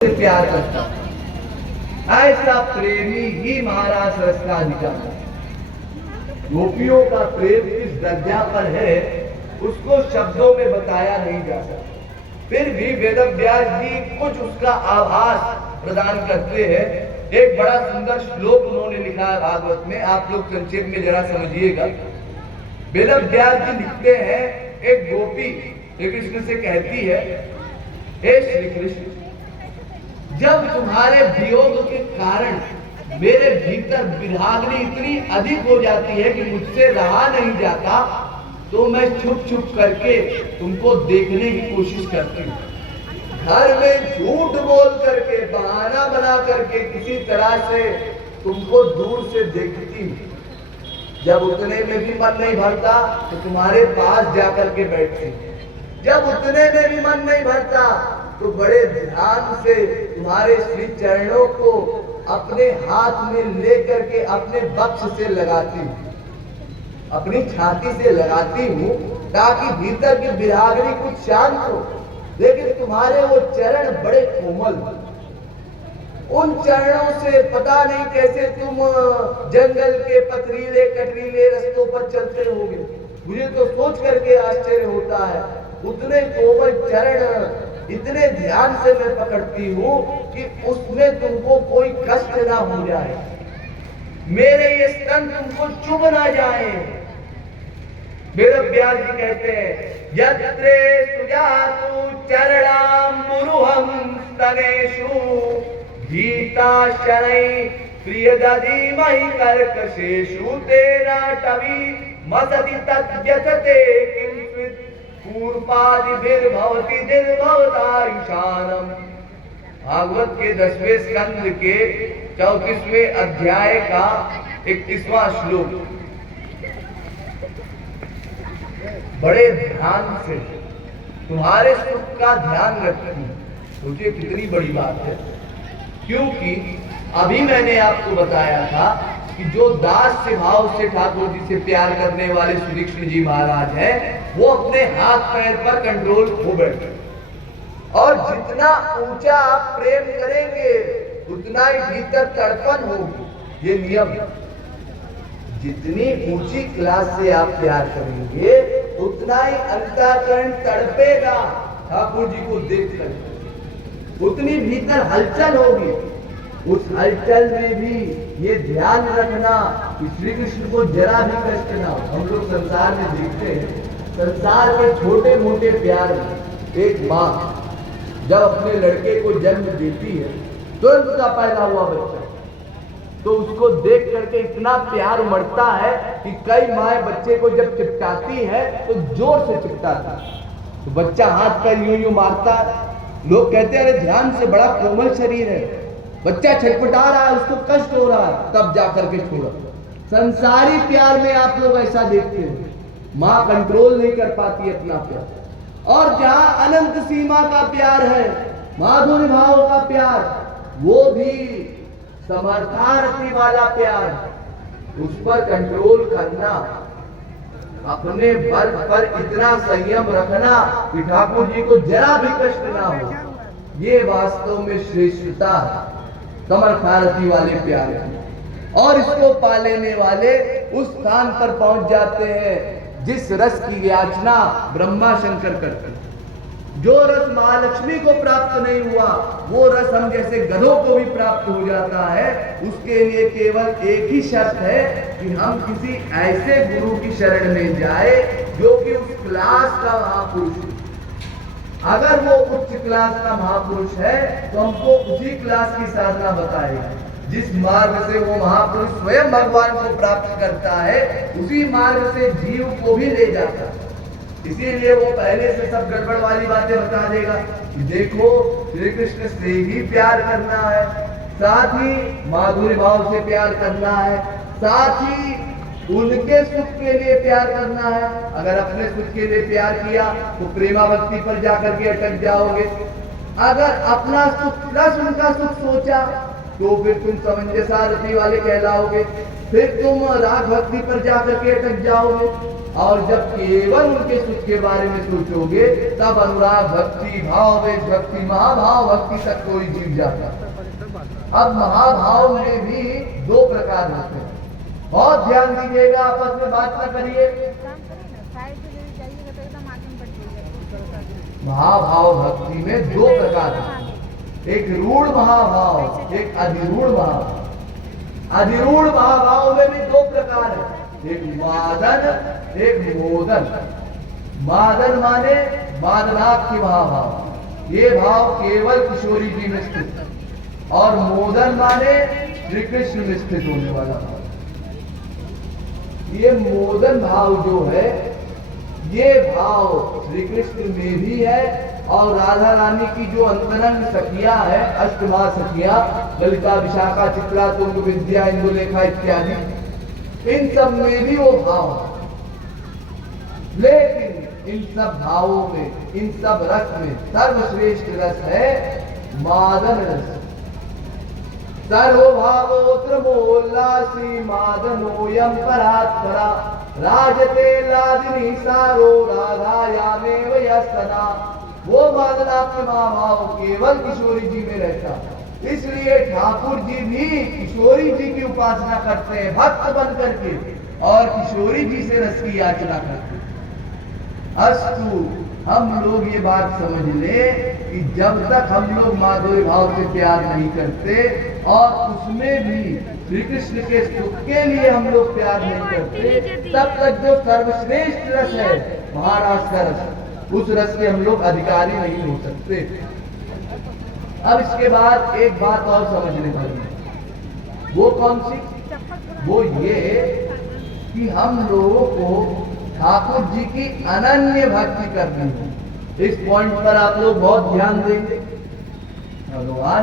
से प्यार करता है। ऐसा प्रेमी ही महाराज रस का अधिकारी। गोपियों का प्रेम किस दर्जा पर है उसको शब्दों में बताया नहीं जा सकता। फिर भी वेदव्यास जी कुछ उसका आभास प्रदान करते हैं। एक बड़ा सुंदर श्लोक उन्होंने लिखा है भागवत में, आप लोग संक्षेप में जरा समझिएगा। वेदव्यास जी लिखते हैं, एक गोपी श्री कृष्ण से कहती है, हे श्री कृष्ण, जब तुम्हारे वियोग के कारण मेरे भीतर विराग्नि इतनी अधिक हो जाती है कि मुझसे रहा नहीं जाता, तो मैं छुप छुप करके तुमको देखने की कोशिश करती हूँ। घर में झूठ बोल करके, बहाना बना करके किसी तरह से तुमको दूर से देखती हूँ। जब उतने में भी मन नहीं भरता तो तुम्हारे पास जाकर के बैठती। जब उतने में भी मन नहीं भरता तो बड़े ध्यान से तुम्हारे श्री चरणों को अपने हाथ में लेकर के अपने वक्ष से लगाती हूँ, अपनी छाती से लगाती हूँ, ताकि भीतर की विराग्नि कुछ शांत हो। लेकिन तुम्हारे वो चरण बड़े कोमल, उन चरणों से पता नहीं कैसे तुम जंगल के पथरीले कटरीले रास्तों पर चलते होगे। मुझे तो सोच करके आश्चर्य होता है। उतने कोमल चरण इतने ध्यान से मैं पकड़ती हूँ कि उसमें तुमको कोई कष्ट ना हो जाए, मेरे ये स्तन तुमको चुभ ना जाए। वेदव्यास जी कहते हैं, यत्रे सुजातु चरणाम्बुरुहं स्तनेषु गीता शनै प्रियदधीमहि कर्कशेषु तेनाटवी मसति तद्यतते किंचित् पूर्वादिभिर्भवति निर्भवतायुषानम्। भागवत के 10वें स्कंद के 34वें अध्याय का 31वां श्लोक। बड़े ध्यान से तुम्हारे सुख का ध्यान रखती हूं। सोचिए कितनी बड़ी बात है, क्योंकि अभी मैंने आपको बताया था कि जो दास से भाव से ठाकुर जी से प्यार करने वाले श्री कृष्ण जी महाराज हैं, वो अपने हाथ पैर पर कंट्रोल हो बैठे। और जितना ऊंचा आप प्रेम करेंगे उतना ही भीतर तड़पन होगी। ये नियम, जितनी ऊंची क्लास से आप प्यार करेंगे उतना ही अंतःकरण तड़पेगा ठाकुर जी को देख कर, उतनी भीतर हलचल होगी। उस हलचल में भी ये ध्यान रखना कि श्री कृष्ण को जरा भी कष्ट ना हो। हम लोग संसार में देखते हैं, संसार के छोटे मोटे प्यार में एक माँ जब अपने लड़के को जन्म देती है, तुरंत उसका पैदा हुआ बच्चा, तो उसको देख करके इतना प्यार उमड़ता है कि कई माएँ बच्चे को जब चिपटाती है तो जोर से चिपटाती है, तो बच्चा हाथ पैर यूं यूं मारता है। लोग कहते हैं, अरे ध्यान से, बड़ा कोमल शरीर है, बच्चा छटपटा रहा है, उसको कष्ट हो रहा है, तब जाकर के छोड़ा। संसारी प्यार में आप लोग ऐसा देखते हैं, माँ कंट्रोल नहीं कर पाती अपना प्यार। और जहां अनंत सीमा का प्यार है, माधुर्य भाव का प्यार, वो भी समर्थार्थी वाला प्यार, उस पर कंट्रोल करना, अपने बल पर इतना संयम रखना कि ठाकुर जी को जरा भी कष्ट ना हो, ये वास्तव में श्रेष्ठता है समर्थार्थी वाले प्यार की। और इसको पा लेने वाले उस स्थान पर पहुंच जाते हैं जिस रस की याचना ब्रह्मा शंकर करते हैं। जो रस महालक्ष्मी को प्राप्त नहीं हुआ, वो रस हम जैसे गधों को भी प्राप्त हो जाता है। उसके लिए केवल एक ही शर्त है कि हम किसी ऐसे गुरु की शरण में जाए जो कि उस क्लास का महापुरुष है। अगर वो उच्च क्लास का महापुरुष है तो हमको उसी क्लास की साधना बताएगा। जिस मार्ग से वो महापुरुष स्वयं भगवान को प्राप्त करता है, उसी मार्ग से जीव को भी ले जाता है। इसीलिए वो पहले से सब गड़बड़ वाली बातें बता देगा कि देखो, श्री कृष्ण से ही प्यार करना है, साथ ही माधुर्य भाव से प्यार करना है, साथ ही उनके सुख के लिए प्यार करना है। अगर अपने सुख के लिए प्यार किया तो प्रेमाभक्ति पर जाकर के अटक जाओगे। अगर अपना सुख प्लस उनका सुख सोचा तो फिर तुम समंजसारथी वाले कहलाओगे, फिर तुम राग भक्ति पर जाकर के अटक जाओगे। और जब केवल उनके सुख के बारे में सोचोगे तब अनुराग भक्ति, भाव वेश भक्ति, महाभाव भक्ति तक कोई जीव जाता है। अब महाभाव में भी दो प्रकार होते हैं, बहुत ध्यान दीजिएगा, आपस में बात न करिए। महाभाव भक्ति में दो प्रकार है, एक रूढ़ महाभाव, एक अधिरूढ़ महाभाव। अधिरूढ़ महाभाव में भी दो प्रकार है, एक मादन, एक मोदन। मादन माने मादनाक्ष महाभाव, ये भाव केवल किशोरी जी में स्थित, और मोदन माने श्री कृष्ण में स्थित होने वाला भाव। ये मोदन भाव जो है, ये भाव श्री कृष्ण में भी है, और राधा रानी की जो अंतरंग सखिया है, अष्टमा सखिया, ललिता, विशाखा, चित्रा, तुंग, विद्या, इंदुलेखा इत्यादि, इन सब में भी वो भाव है। लेकिन इन सब भावों में, इन सब रस में सर्वश्रेष्ठ रस है मादन रस। सर्वभावोत्र मोल्लासी मादनोयम परात्परा, राजते लादिनी सारो राधायामेव यस्तना। वो मादनाक्ष महाभाव केवल किशोरी जी में रहता, इसलिए ठाकुर जी भी किशोरी जी की उपासना करते हैं भक्त बन करके, और किशोरी जी से रस की याचना करते हैं। अस्तु, हम लोग ये बात समझ ले कि जब तक हम लोग माधुर्य भाव से प्यार नहीं करते, और उसमें भी श्री कृष्ण के सुख के लिए हम लोग प्यार नहीं करते, तब तक जो सर्वश्रेष्ठ रस है महाराज का रस, उस रस के हम लोग अधिकारी नहीं हो सकते। अब इसके बाद एक बात और समझने वाली, वो कौन सी? वो ये कि हम लोगों को ठाकुर जी की अनन्य भक्ति करनी है। इस पॉइंट पर आप लोग बहुत ध्यान देंगे। भगवान